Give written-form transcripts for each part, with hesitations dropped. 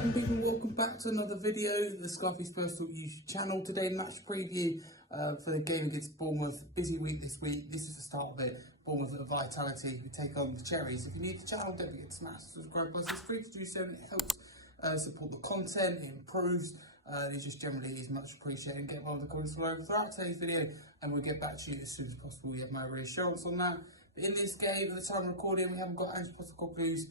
poppin' people, welcome back to another video, the Scarfy Spurs Talk YouTube channel. Today, match preview for the game against Bournemouth. Busy week this week. This is the start of it. Bournemouth at Vitality, we take on the Cherries. If you're new to the channel, don't forget to smash the subscribe button. It's free to do so and it helps support the content, it improves. It just generally is much appreciated. Get one of the comments below throughout today's video and we'll get back to you as soon as possible. We have no reassurance on that. But in this game, at the time of recording, we haven't got Ange Postecoglou's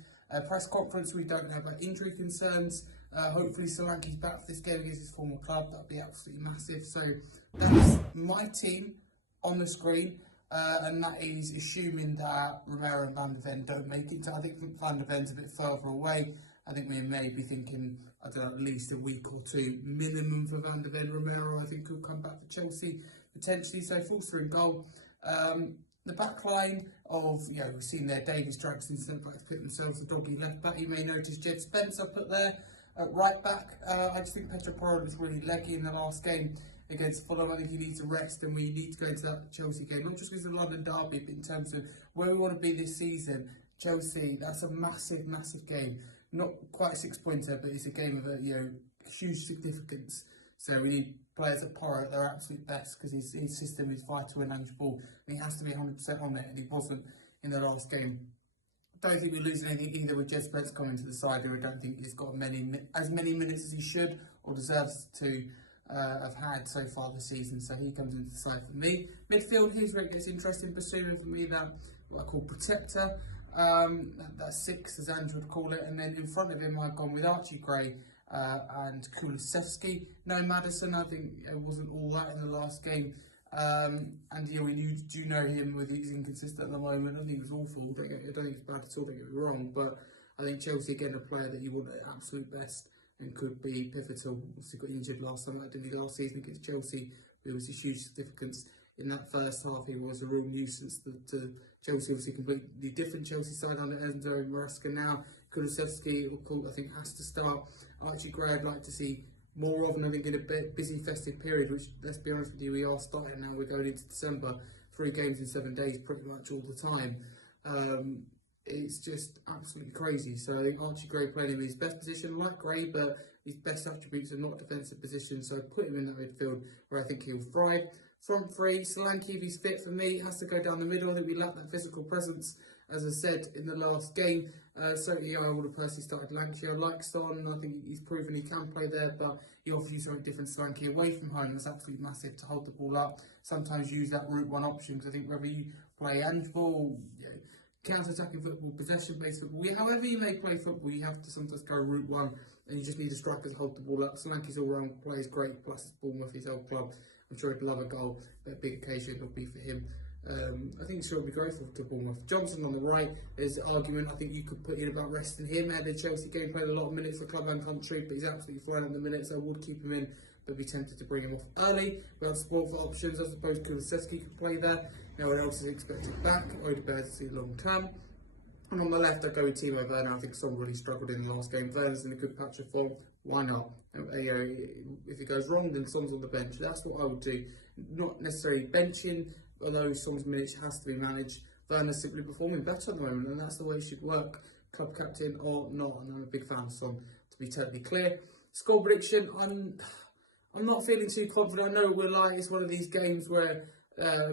press conference. We don't know about injury concerns. Hopefully Solanke's back for this game against his former club. That'd be absolutely massive. So that's my team on the screen, and that is assuming that Romero and Van de Ven don't make it. So I think Van de Ven's a bit further away. I think we may be thinking, I don't know, at least a week or two minimum for Van de Ven. Romero, I think, will come back for Chelsea potentially. So falls through in goal. The back line of, we've seen there Davies, Draxton, centre backs put themselves a doggy left back. You may notice Jed Spencer put there at right back. I just think Pedro Porro was really leggy in the last game against Fulham. I think he needs to rest and we need to go into that Chelsea game, not just because of the London derby, but in terms of where we want to be this season. Chelsea, that's a massive, massive game. Not quite a 6-pointer, but it's a game of a huge significance. So we need players at Porro at their absolute best because his system is vital and manageable. And he has to be 100% on it, and he wasn't in the last game. Don't think we're losing anything either with Jed Spence coming to the side, who I don't think he's got as many minutes as he should or deserves to have had so far this season. So he comes into the side for me. Midfield, here's where it gets interesting. Pursuing for me that what I call protector. That's 6, as Andrew would call it. And then in front of him, I've gone with Archie Gray and Kulusevski. No Maddison, I think it wasn't all that in the last game. And we do know him with he's inconsistent at the moment. I think he was awful. I don't think it's bad at all, don't get me wrong. But I think Chelsea, again, a player that you want at absolute best and could be pivotal. Obviously got injured last time, that didn't he last season against Chelsea. There was a huge significance in that first half. He was a real nuisance to Chelsea, obviously completely different Chelsea side under Enzo Maresca now. Kulusevski, I think, has to start. Archie Gray, I'd like to see more of, and I think in a busy festive period, which, let's be honest with you, we are starting now. We're going into December, 3 games in 7 days pretty much all the time. It's just absolutely crazy. So I think Archie Gray playing in his best position, like Gray, but his best attributes are not defensive position. So put him in that midfield where I think he'll thrive. Front 3, Solanke, if he's fit for me, has to go down the middle. I think we lack that physical presence, as I said in the last game. Certainly I would have personally started Solanke. I like Son, I think he's proven he can play there, but he offers you something different. Solanke away from home, that's absolutely massive to hold the ball up. Sometimes use that route 1 option, because I think whether you play handball, counter-attacking football, possession-based football, however you may play football, you have to sometimes go route 1, and you just need a striker to hold the ball up. Solanke's all-round play is great, plus it's Bournemouth, his old club. I'm sure he'd love a goal, but a big occasion it'll be for him. I think he'll be grateful to Bournemouth. Johnson on the right, there's an argument I think you could put in about resting him. Had the Chelsea game, played a lot of minutes for club and country, but he's absolutely flying on the minutes. I would keep him in, but be tempted to bring him off early. We have support for options. I suppose Kulusevski could play there. No one else is expected back. Odegaard to see long term. And on the left, I go with Timo Werner. I think Son really struggled in the last game. Werner's in a good patch of form. Why not? If it goes wrong, then Son's on the bench. That's what I would do. Not necessarily benching, although Son's minutes has to be managed. Werner's simply performing better at the moment, and that's the way it should work. Club captain or not, and I'm a big fan of Son, to be totally clear. Score prediction, I'm not feeling too confident. I know we're like, it's one of these games where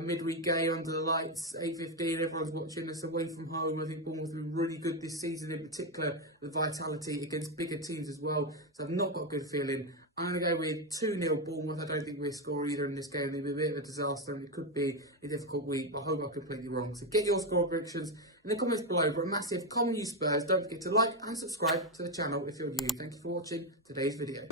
midweek game under the lights, 8:15, everyone's watching us away from home. I think Bournemouth have been really good this season, in particular with Vitality against bigger teams as well. So I've not got a good feeling. I'm going to go with 2-0 Bournemouth. I don't think we'll score either in this game. It'll be a bit of a disaster and it could be a difficult week, but I hope I'm completely wrong. So get your score predictions in the comments below. But a massive common you Spurs. Don't forget to like and subscribe to the channel if you're new. Thank you for watching today's video.